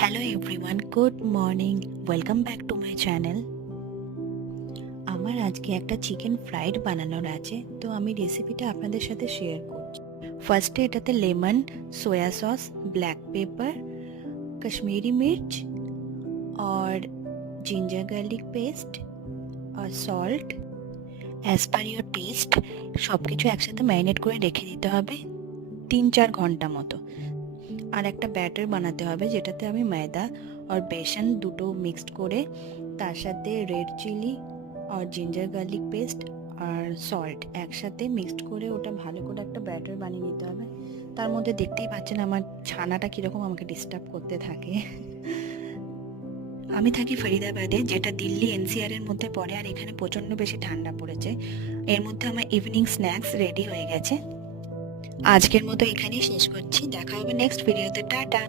Hello everyone, good morning, welcome back to my channel. আমার আজকে একটা চিকেন ফ্রাইড বানানোর আছে, তো আমি রেসিপিটা আপনাদের সাথে শেয়ার করছি। ফার্স্টে এটাতে lemon, soya sauce, black pepper, Kashmiri मिर्च और जिंजर गार्लिक पेस्ट और salt as per your test সব কিছু একসাথে ম্যারিনেট করে রেখে দিতে হবে 3-4 ঘন্টা মতো। আর একটা ব্যাটার বানাতে হবে যেটাতে আমি ময়দা আর বেসন দুটো মিক্সড করে তার সাথে রেড চিলি আর জিঞ্জার গার্লিক পেস্ট আর সল্ট একসাথে মিক্সড করে ওটা ভালো করে একটা ব্যাটার বানিয়ে নিতে হবে। তার মধ্যে দেখতেই পাচ্ছেন আমার ছানাটা কীরকম আমাকে ডিস্টার্ব করতে থাকে। আমি থাকি ফরিদাবাদে, যেটা দিল্লি এনসিআর এর মধ্যে পড়ে, আর এখানে প্রচণ্ড বেশি ঠান্ডা পড়েছে। এর মধ্যে আমার ইভিনিং স্ন্যাক্স রেডি হয়ে গেছে। আজকের মতো এখানেই শেষ করছি, দেখা হবে নেক্সট ভিডিওতে। টাটা।